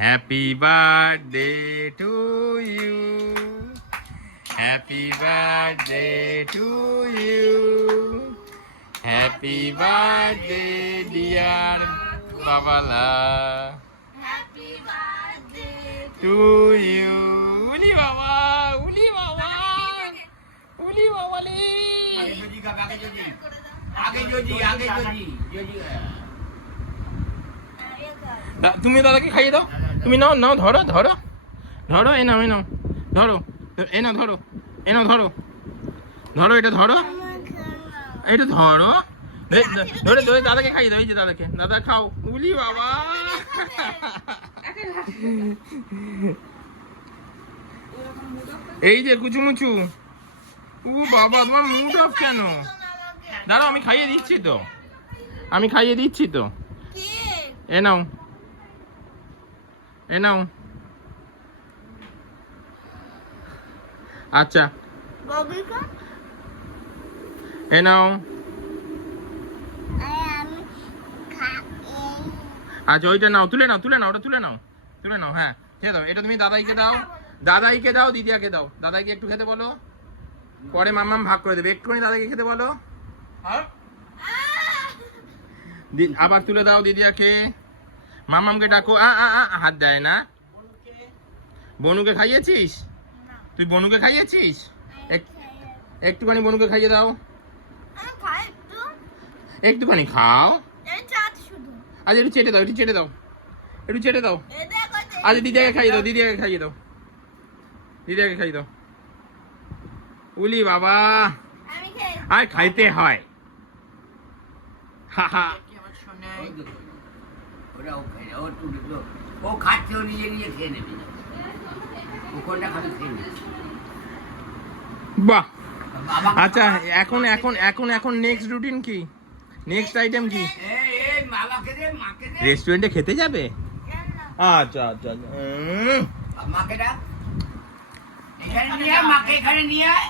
Happy birthday to you, happy birthday to you, happy birthday dear বাবালা, happy birthday to you. উলি বাবা, উলি বাবা, উলি বাবা লে। তুমি দাদাকে খাইয়ে দাও, তুমি নাও নাও, ধরো ধরো ধরো, এ নাও এ নাও, ধরো এ নাও, ধরো এ নাও, ধরো ধরো, এটা ধরো, এটা ধরো, ধরে ধরে দাদাকে খাইয়ে দাও, এই যে দাদাকে, দাদা খাও। উলি বাবা, এই যে কুচুমুচু। ও বাবা, তোমার মুড অফ কেন? দাঁড়াও, আমি খাইয়ে দিচ্ছি তো, আমি খাইয়ে দিচ্ছি তো, এ নাও এ নাও। আচ্ছা এ নাও। আচ্ছা ওইটা নাও, তুলে নাও, তুলে নাও, ওটা তুলে নাও, তুলে নাও। হ্যাঁ খেয়ে দাও, এটা তুমি দাদাইকে দাও, দাদাইকে দাও, দিদিয়াকে দাও। দাদাইকে একটু খেতে বলো, পরে মাম্মাম ভাগ করে দেবে। একটুখানি দাদাইকে খেতে বলো, আবার তুলে দাও দিদিয়াকে। মামামকে ডাকো। হাত দেয় না। বনুকে খাইয়েছিস? তুই বনুকে খাইয়েছিস? একটুখানি বনুকে খাইয়ে দাও, একটুখানি খাও। আচ্ছা একটু চেটে দাও, একটু চেটে দাও, একটু চেটে দাও। আচ্ছা দিদিয়াকে খাইয়ে দাও, দিদিয়াকে খাইয়ে দাও, দিদিয়াকে খাইয়ে দাও। উলি বাবা, আর খাইতে হয়। হা হা। ও খাচ্ছে, ও নিজে নিজে খেয়ে নেবে, ও কোনটা খাবে খেয়ে নেবে। বাহ। আচ্ছা এখন এখন এখন এখন নেক্সট রুটিন কি? নেক্সট আইটেম কি? রেস্টুরেন্টে খেতে যাবে? আচ্ছা আচ্ছা। মাকে ডাক, এখানে নিয়ে আয়, মাকে এখানে নিয়ে আয়।